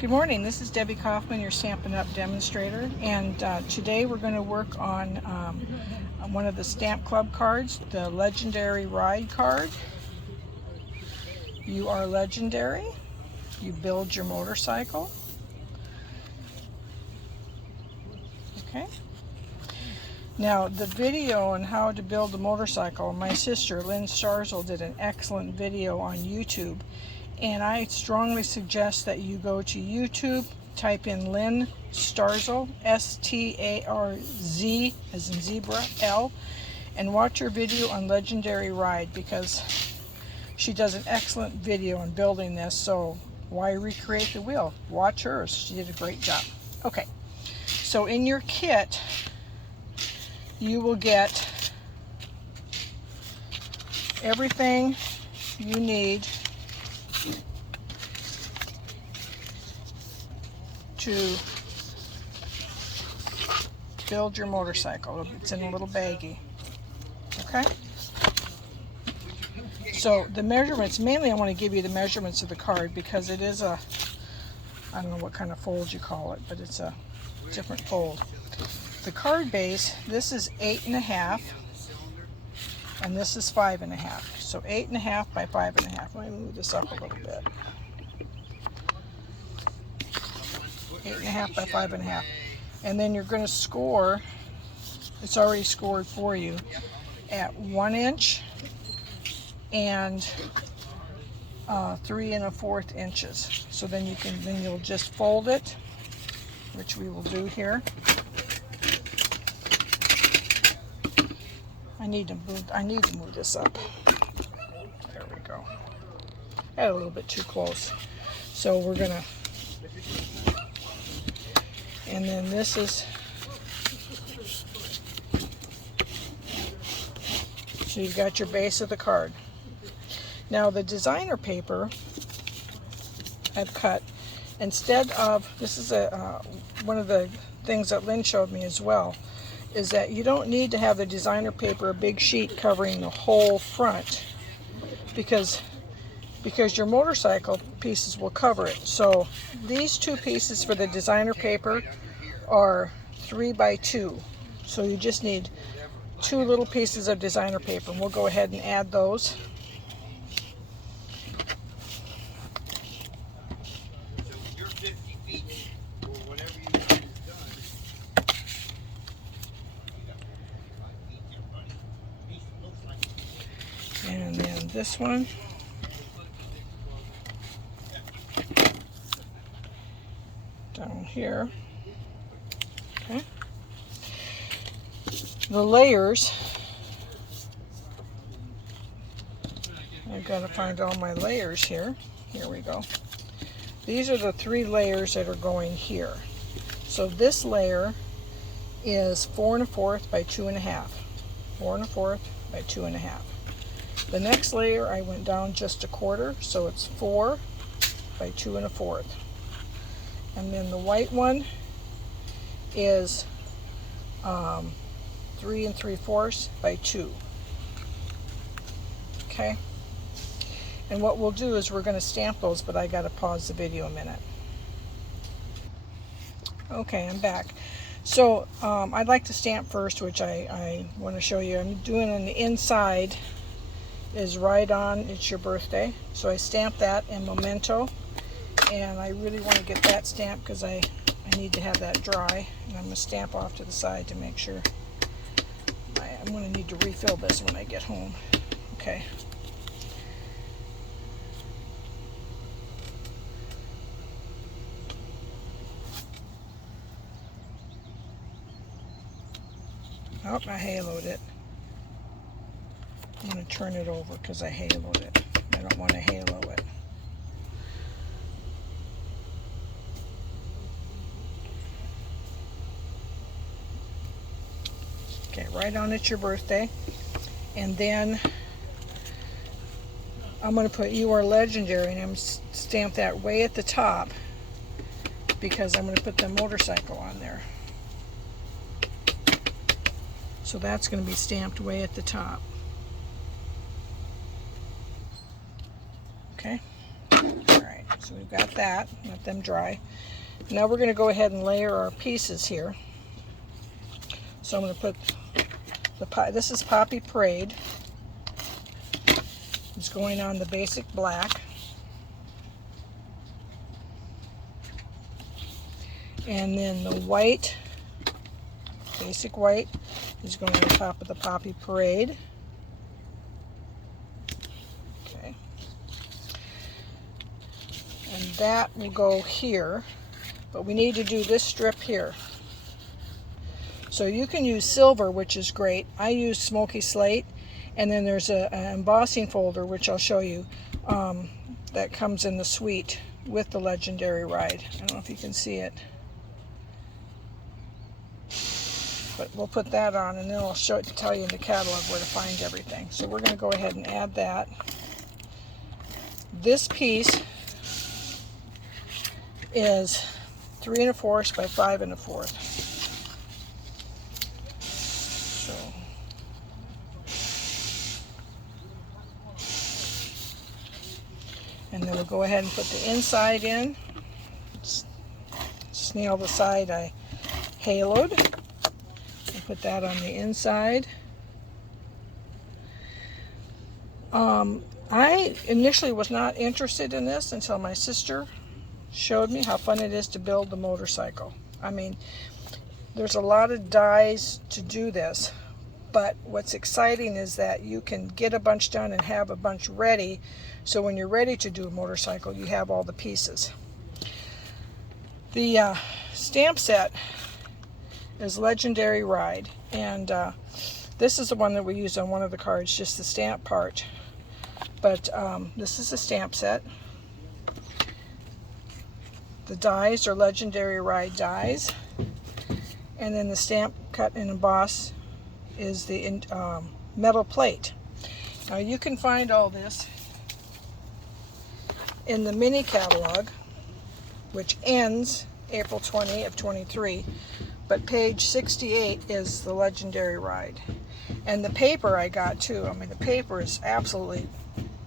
Good morning, this is Debbie Kaufman, your Stampin' Up! Demonstrator, and today we're going to work on one of the Stamp Club cards, the Legendary Ride card. You are legendary. You build your motorcycle. Okay. Now, the video on how to build a motorcycle, my sister, Lynn Starzl, did an excellent video on YouTube. And I strongly suggest that you go to YouTube, type in Lynn Starzl, S-T-A-R-Z, as in zebra, L, and watch her video on Legendary Ride, because she does an excellent video on building this, so why recreate the wheel? Watch hers. She did a great job. Okay, so in your kit, you will get everything you need to build your motorcycle. It's in a little baggie. Okay? So the measurements, mainly I want to give you the measurements of the card because it is a, I don't know what kind of fold you call it, but it's a different fold. The card base, this is 8.5 and this is 5.5. So 8.5 by 5.5. Let me move this up a little bit. 8.5 by 5.5. And then you're going to score, it's already scored for you, at 1 inch and 3 1/4 inches. So then you'll just fold it, which we will do here. I need to move this up. There we go. I had a little bit too close. So we're gonna, and then this is, so you've got your base of the card. Now the designer paper I've cut, instead of, this is one of the things that Lynn showed me as well, is that you don't need to have the designer paper, a big sheet covering the whole front, because your motorcycle pieces will cover it. So these two pieces for the designer paper are 3 by 2. So you just need 2 little pieces of designer paper, and we'll go ahead and add those. And then this one. Down here. Okay. The layers. I've got to find all my layers here. Here we go. These are the 3 layers that are going here. So this layer is 4 1/4 by 2.5. 4 1/4 by 2.5. The next layer I went down just 1/4, so it's 4 by 2 1/4. And then the white one is 3 3/4 by 2. Okay? And what we'll do is we're going to stamp those, but I got to pause the video a minute. Okay, I'm back. So I'd like to stamp first, which I want to show you. I'm doing on the inside is Ride On, It's Your Birthday. So I stamped that in Memento, and I really want to get that stamped because I need to have that dry. And I'm going to stamp off to the side to make sure. I'm going to need to refill this when I get home. Okay. Oh, I haloed it. I'm going to turn it over because I haloed it. I don't want to halo it. Okay, Ride On, It's Your Birthday. And then I'm going to put You Are Legendary, and I'm stamp that way at the top because I'm going to put the motorcycle on there. So that's going to be stamped way at the top. Okay. All right. So we've got that. Let them dry. Now we're going to go ahead and layer our pieces here. So I'm going to put this is Poppy Parade. It's going on the basic black. And then the white, basic white, is going on top of the Poppy Parade. Okay. And that will go here, but we need to do this strip here. So you can use silver, which is great. I use smoky slate, and then there's an embossing folder, which I'll show you, that comes in the suite with the Legendary Ride. I don't know if you can see it. But we'll put that on, and then I'll show it to tell you in the catalog where to find everything. So we're going to go ahead and add that. This piece is 3 1/4 by 5 1/4. So and then we'll go ahead and put the inside in. Snail the side I haloed. Put that on the inside. I initially was not interested in this until my sister showed me how fun it is to build the motorcycle. I mean, there's a lot of dies to do this, but what's exciting is that you can get a bunch done and have a bunch ready, so when you're ready to do a motorcycle, you have all the pieces. The stamp set is Legendary Ride, and this is the one that we used on one of the cards, just the stamp part. But this is a stamp set. The dies are Legendary Ride dies, and then the stamp, cut, and emboss is the metal plate. Now you can find all this in the mini catalog, which ends April 20 of 23. But page 68 is the Legendary Ride. And the paper I got too. I mean, the paper is absolutely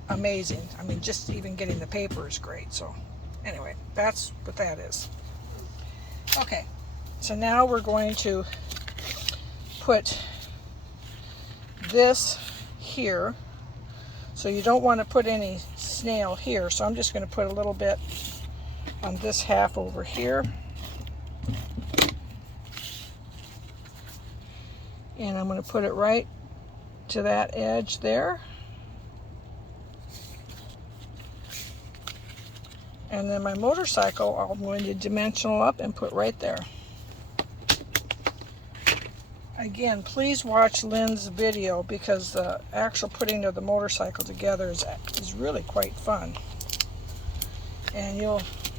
amazing. I mean, just even getting the paper is great. So anyway, that's what that is. Okay, so now we're going to put this here. So you don't want to put any snail here. So I'm just going to put a little bit on this half over here. And I'm going to put it right to that edge there. And then my motorcycle, I'm going to dimensional up and put right there. Again, please watch Lynn's video, because the actual putting of the motorcycle together is really quite fun. And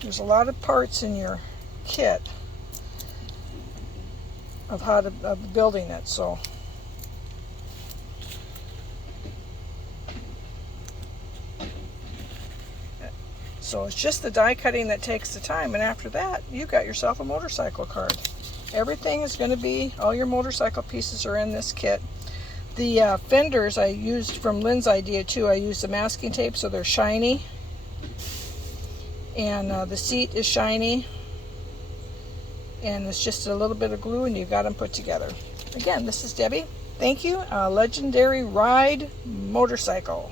there's a lot of parts in your kit of building it. So it's just the die cutting that takes the time, and after that you got yourself a motorcycle card. Everything is going to be, all your motorcycle pieces are in this kit. The fenders I used from Lynn's idea too. I used the masking tape so they're shiny, and the seat is shiny. And it's just a little bit of glue, and you've got them put together. Again, this is Debbie. Thank you. Legendary Ride motorcycle.